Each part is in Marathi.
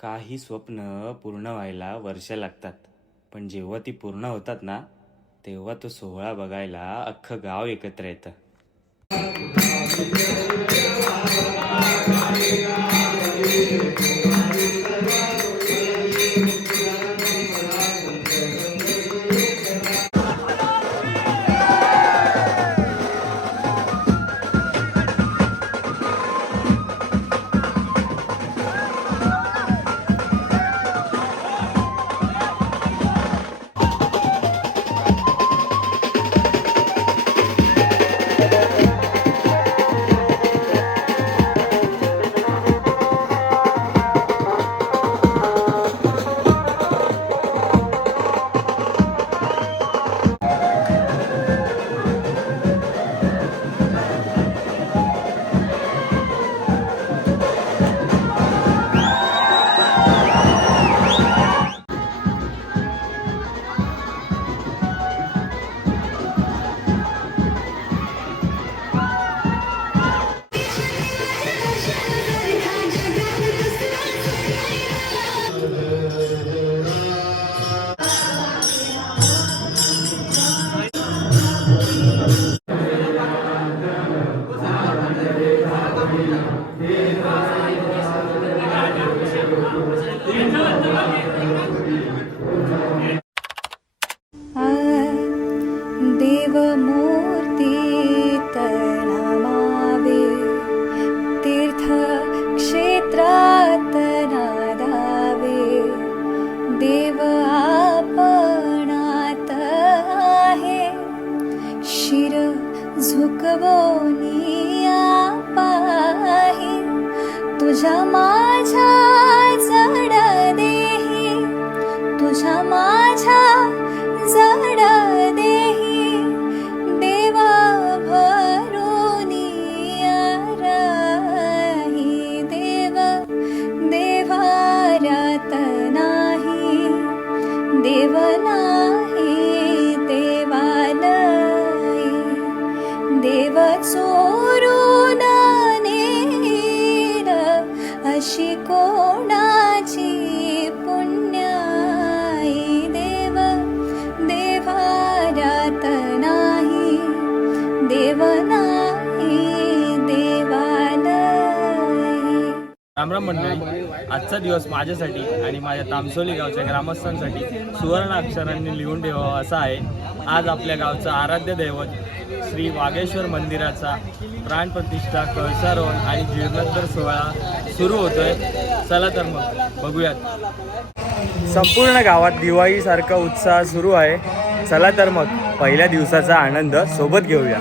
काही स्वप्न पूर्ण व्हायला वर्ष लागतात, पण जेव्हा ती पूर्ण होतात ना, तेव्हा तो सोहळा बघायला अख्खं गाव एकत्र येतं. देवमूर्ती तणामावे तीर्थक्षेत्रात नादावे देव आपणात आहे शिर झुकवोनी पाही तुझ्या माझ्या जड देही तुझ्या माझ्या जड देही देवा भरोनी राही देव देवारात नाही देव नाही देवालय देव चोरून नेल अशी कोणाची पुण्याई देव देवारात नाही देव नाही देवालय. रामराम मंडळी, आजचा दिवस माझ्यासाठी आणि माझ्या तामसोली गावच्या ग्रामस्थांसाठी सुवर्ण अक्षरांनी लिहून ठेवावा असा आहे. आज आपल्या गावचं आराध्य दैवत श्री वागेश्वर मंदिराचा प्राणप्रतिष्ठा, कळसारोहण आणि जीर्णोद्धार सोहळा सुरू होतोय. चला तर मग बघूयात. संपूर्ण गावात दिवाळीसारखा उत्साह सुरू आहे. चला तर मग पहिल्या दिवसाचा आनंद सोबत घेऊया.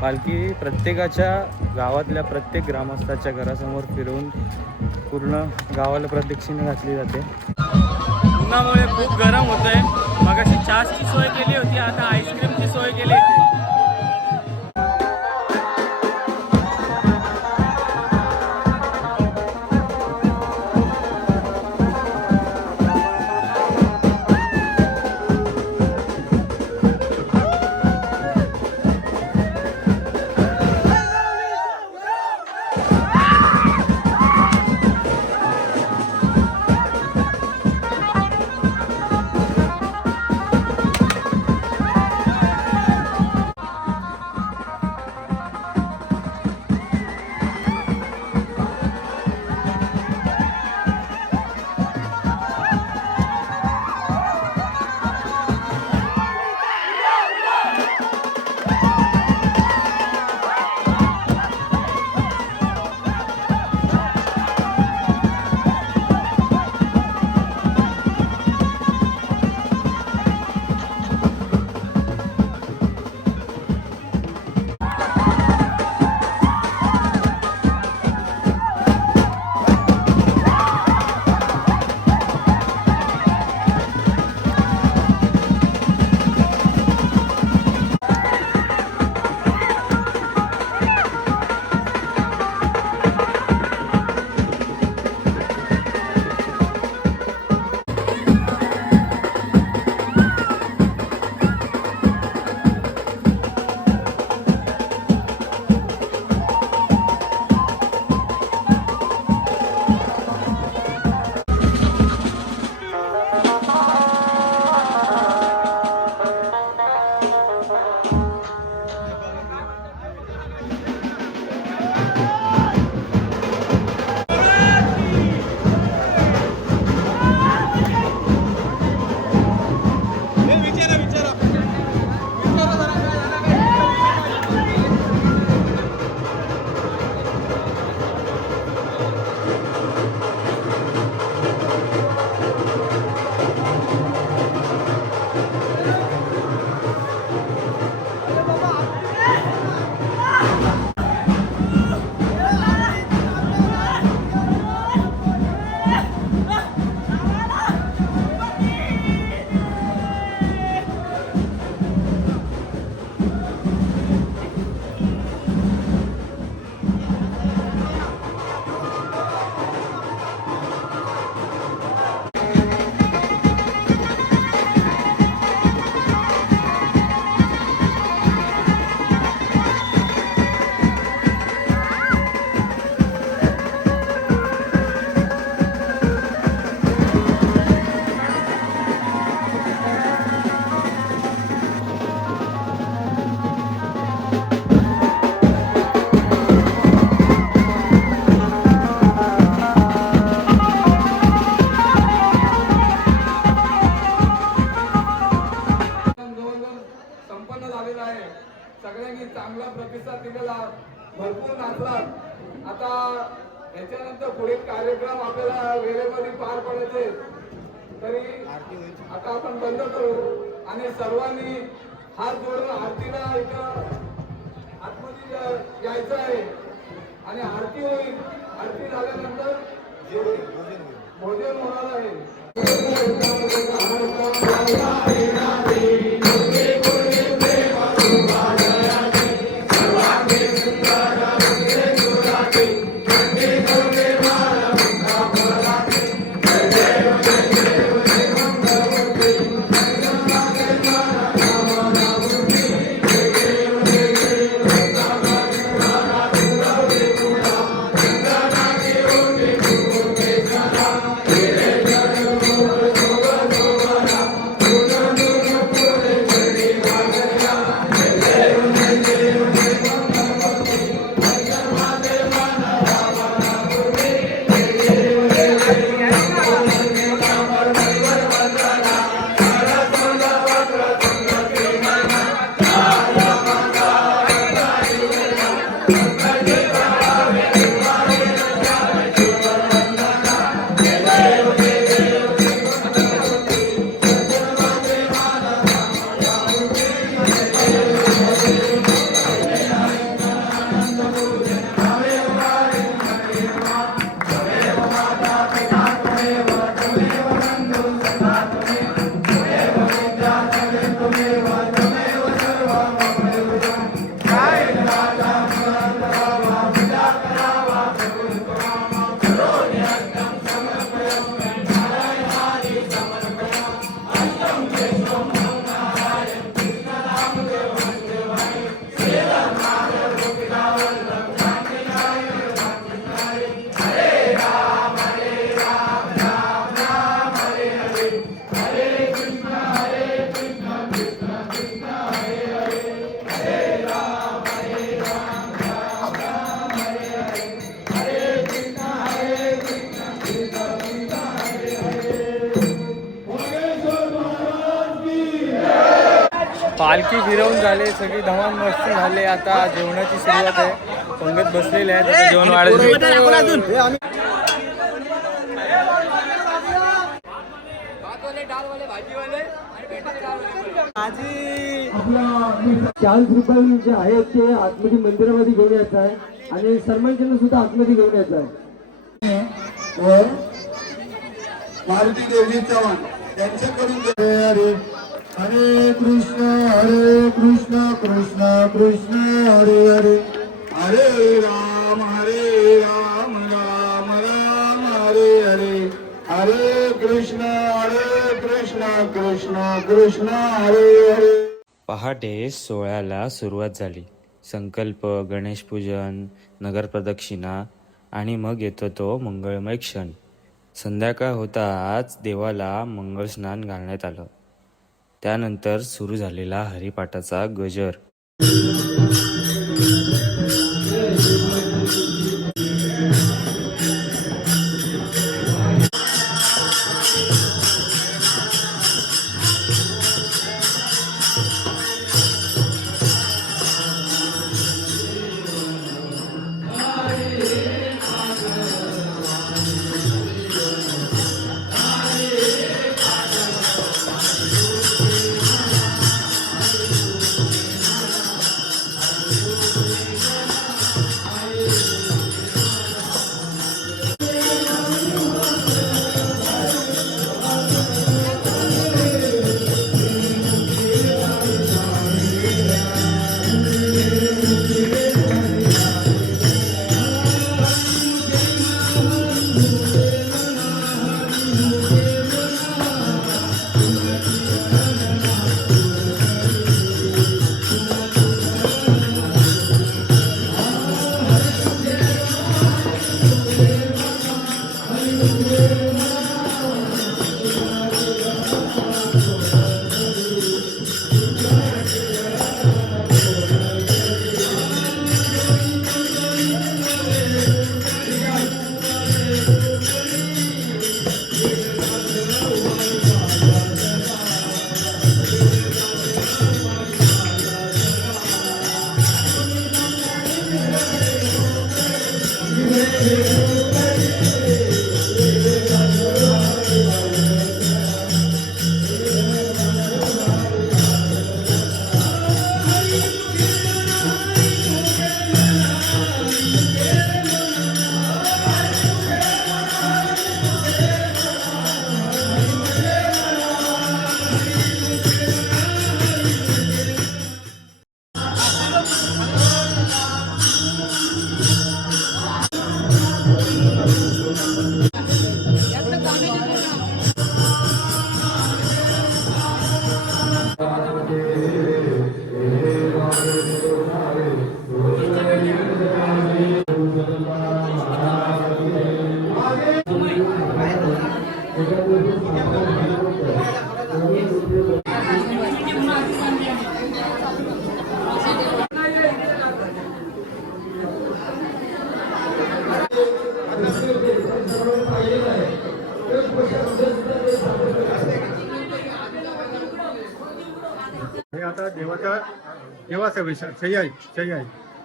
पालखी प्रत्येकाच्या गावातल्या प्रत्येक ग्रामस्थाच्या घरासमोर फिरवून पूर्ण गावाला प्रदक्षिणा घातली जाते. उन्हामुळे खूप गरम होत आहे. मगाशी चहाची सोय केली होती, आता आईस्क्रीमची सोय केली आहे. सगळ्यांनी चांगला प्रतिसाद दिलेला, भरपूर नाचलात. आता याच्यानंतर पुढे कार्यक्रम आपल्याला वेळेमध्ये पार पडायचे, तरी आता आपण बंद करू आणि सर्वांनी हात जोडून आरतीला इथं आतमध्ये यायचं आहे आणि आरती होईल. आरती झाल्यानंतर भोजन होणार आहे. पालखी फिरवून झाले, सगळी धमाल मस्ती झाले. आता जेवणाची सुरुवात आहे. पंगत बसलेले आहेत, आता जेवण वाढायचं. ₹40 जे आहेत ते आतमध्ये मंदिरामध्ये घेऊन यायचं आहे आणि सर्वांना सुद्धा आतमध्ये घेऊन यायचं आहे. मारुती देवजी चव्हाण त्यांच्याकडून हरे हरे कृष्ण कृष्ण कृष्ण हरे हरे हरे राम राम राम हरे हरे हरे कृष्ण कृष्ण कृष्ण हरे हरे. पहाटे सोहळ्याला सुरुवात झाली. संकल्प, गणेशपूजन, नगरप्रदक्षिणा आणि मग येतो तो मंगळमय क्षण. संध्याकाळ होताच देवाला मंगळस्नान घालण्यात आलं. त्यानंतर सुरू झालेला हरिपाठाचा गजर. हे आता देवाचा विषय सही आहे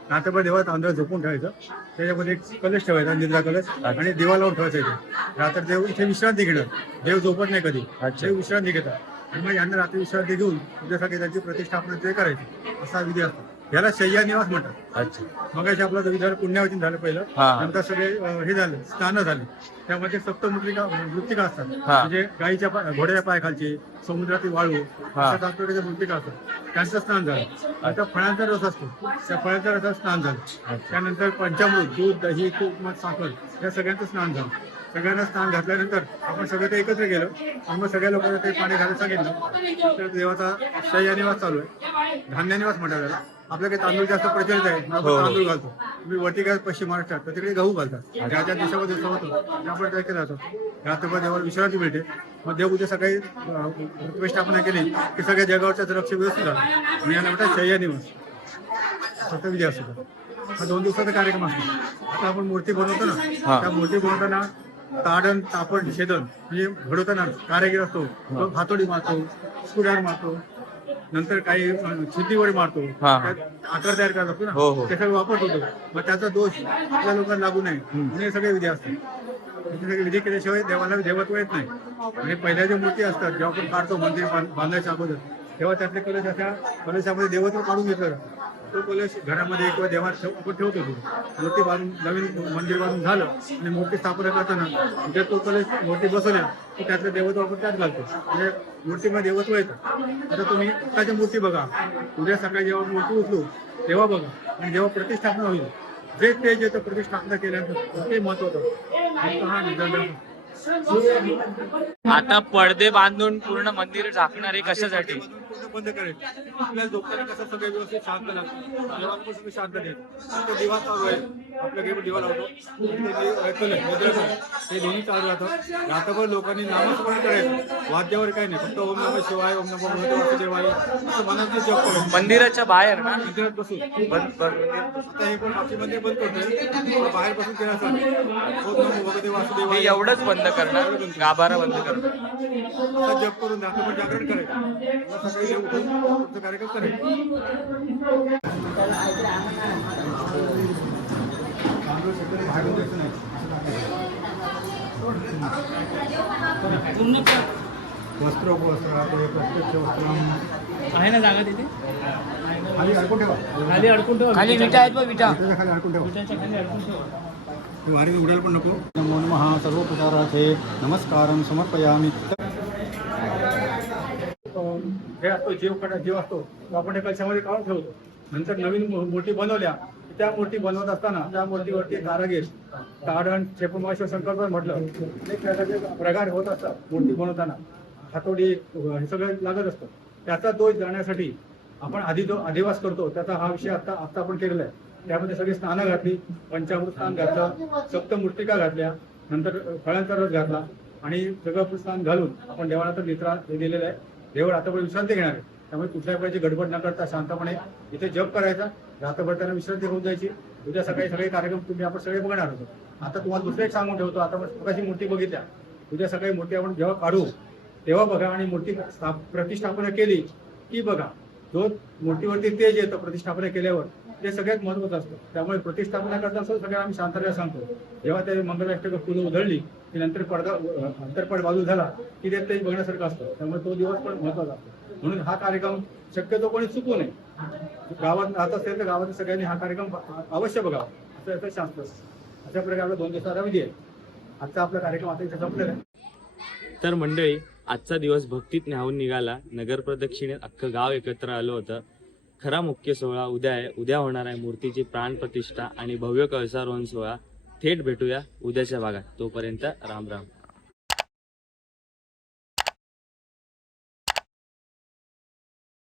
रात्रभर देवात तांदूळ झोपून ठेवायचं, त्याच्यामध्ये एक कलश ठेवायचा, निद्रा कलश, आणि दिवा लावून ठेवायचा इथे. रात्र देव इथे विश्रांती घेणार, देव झोपत नाही कधी, देव विश्रांती घेतात आणि मग यांना रात्री विश्रांती घेऊन तुझ्यासाठी त्यांची प्रतिष्ठापना ते करायची, असा विधी असतो. याला शय्या निवास म्हणतात. अच्छा. मग आपलं विधान पुण्यावतीन झालं पहिलं, नंतर सगळे हे झाले स्नान झाले, त्यामध्ये मृत्तिका असतात, म्हणजे गाईच्या घोड्याच्या पायाखालची, समुद्रातील वाळू, अशा तात्पर्याच्या मृत्तिका असतात, त्यांचं स्नान झालं. आता फळांचा रस असतो, त्या फळांच्या रसात स्नान झालं. त्यानंतर पंचामृत, दूध, दही, तूप, मध, साखर या सगळ्यांचं स्नान झालं. सगळ्यांना स्नान घातल्यानंतर आपण सगळं ते एकत्र गेलो आणि मग सगळ्या लोकांना ते पाणी घालायला सांगितलं. तर देवाचा शय्या निवास चालू आहे, धान्य निवास म्हणतात त्याला. आपल्याकडे तांदूळ जास्त प्रचलित आहे, आपण तांदूळ घालतो. तुम्ही वरती काय पश्चिम महाराष्ट्रात तर तिकडे गहू घालतात. ज्या ज्या देशामध्ये होतं त्यामुळे काय केलं जातं, रात्रभर देवाला विश्रांती मिळते. मग देव उद्या सकाळी प्रतिष्ठापना केली की सगळ्या जगावरचं लक्ष व्यवस्थित झालं आणि याला म्हणतात शय्या निवास, फक्त विधी असतो. हा 2 दिवसाचा कार्यक्रम असतो. आता आपण मूर्ती बनवतो ना, त्या मूर्ती बनवताना ताडण, तापण, छेदन म्हणजे घडवताना कारागीर असतो, तो हातोडी मारतो, स्कुडार मारतो, नंतर काही छिद्दीवर मारतो, आकार तयार करत असतो ना, ते सगळं वापरत होतो. मग त्याचा दोष आपल्या लोकांना लागू नये म्हणून हे सगळे विधी असतात. हे सगळे विधी केल्याशिवाय देवाला देवत्व येत नाही. आणि पहिल्या ज्या मूर्ती असतात जेव्हा आपण काढतो मंदिर बांधायच्या अगोदर, तेव्हा त्यातले कलश अशा कलशामध्ये देवत्व काढून घेतलं. तो कलश घरामध्ये किंवा देवात आपण ठेवत होतो. मूर्ती बांधून नवीन मंदिर बांधून झालं आणि मूर्ती स्थापना करताना जर तो कलश मूर्ती बसवल्या तर त्यातलं देवत्व आपण त्यात घालतो, म्हणजे मूर्तीमध्ये देवत्व येतं. आता तुम्ही आत्ताची मूर्ती बघा, उद्या सकाळी जेव्हा मूर्ती उचलू तेव्हा बघा, आणि जेव्हा प्रतिष्ठापना होईल जे तेज येतं प्रतिष्ठापना केल्यानंतर ते महत्वाचं. हा निदर्शन. आता पडदे बांधून पूर्ण मंदिर झाकणारे कशासाठी? बंद करायचं. आपल्याला झोपताना कसं सगळं व्यवस्थित शांत लागतं, जेव्हा आपण सगळं शांत द्यायचं. तो दिवा चालू आहे, आपल्या गेम दिवा लावतो, ते दोन्ही चालू राहतं. रात्रभर लोकांनी नामस्मरण करायचं, वाद्यावर काही नाही, फक्त ओम नमः शिवाय, ओम नमः भगवते वासुदेवाय असं मनात जप करायचं. मंदिराच्या बाहेर ना, मंदिरात बसून आता हे पण आपली मंदिर बंद करतोय, बाहेर बसून केलं असं ओम नमः भगवते वासुदेवाय एवढंच बंद करणार, गाभारा बंद करणार, जप करून रात्रभर जागरण करायचं. सकाळी उठून कार्यक्रम करायचा. वस्त्र प्रत्यक्ष वस्त्र आहे ना जागा तिथे, खाली अडकून ठेवा, खाली अडकून ठेवा, खाली विटा आहेत बघ, विटा खाली अडकून ठेवा, विटाच्या खाली अडकून ठेवा. वारी उडायला पण नको. नमो नमः सर्वोपचारार्थे नमस्कारं समर्पयामि. हे असतो जीव असतो, तो आपण त्या कलशामध्ये काढून ठेवतो. नंतर नवीन मूर्ती बनवल्या, त्या मूर्ती बनवत असताना त्या मूर्तीवरती कारागीर ताडण, क्षेपमाश्व, संकल्प म्हटलं ते प्रकार होत असतात. मूर्ती बनवताना हातोडी हे सगळं लागत असतं. त्याचा दोष जाण्यासाठी आपण अधिवास करतो. त्याचा हा विषय आता आपण केलेला आहे. त्यामध्ये सगळी स्नानं घातली, पंचामृत स्नान घातलं, सप्तमूर्तिका घातल्या, नंतर फळांचा रस घातला आणि सगळं स्नान घालून आपण देवाला तर निद्रा दिलेलं आहे. देव रात्रभर विश्रांती घेणार आहे, त्यामुळे कुठल्याही प्रकारची गडबड न करता शांतपणे इथे जप करायचा. रात्रभर त्यांना विश्रांती होऊन जायची. उद्या सकाळी सगळे कार्यक्रम आपण सगळे बघणार होतो. आता तुम्हाला दुसरं एक सांगून ठेवतो, आता प्रकाशी मूर्ती बघितल्या, उद्या सकाळी मूर्ती आपण जेव्हा काढू तेव्हा बघा, आणि मूर्ती प्रतिष्ठापना केली की बघा, जो मूर्तीवरती तेज येतं प्रतिष्ठापना केल्यावर ते सगळ्यात महत्वाचं असतं. त्यामुळे प्रतिष्ठापना करता असं सगळं आम्ही शांततेला सांगतो. जेव्हा ते मंगलाष्टक फुलं उधळली की नंतर अंतरपट बाजू झाला की ते तेज बघण्यासारखं असतं. त्यामुळे तो दिवस पण महत्वाचा असतो. म्हणून हा कार्यक्रम शक्यतो कोणी चुकू नये. गावात राहत असेल तर गावातील सगळ्यांनी हा कार्यक्रम अवश्य बघावा असं याचं शास्त्र असतं. अशा प्रकारे आपला 2 दिवसाचा विधी आहे. आजचा आपला कार्यक्रम आता इथे संपलेला आहे. तर मंडळी, आजचा दिवस भक्तीत न्याहून निघाला. नगर प्रदक्षिणेत अख्खं गाव एकत्र आलं होतं. खरा मुख्य सोहळा उद्या आहे. उद्या होणार आहे मूर्तीची प्राणप्रतिष्ठा आणि भव्य कळसारोहण सोहळा. थेट भेटूया उद्याच्या भागात. तोपर्यंत राम राम.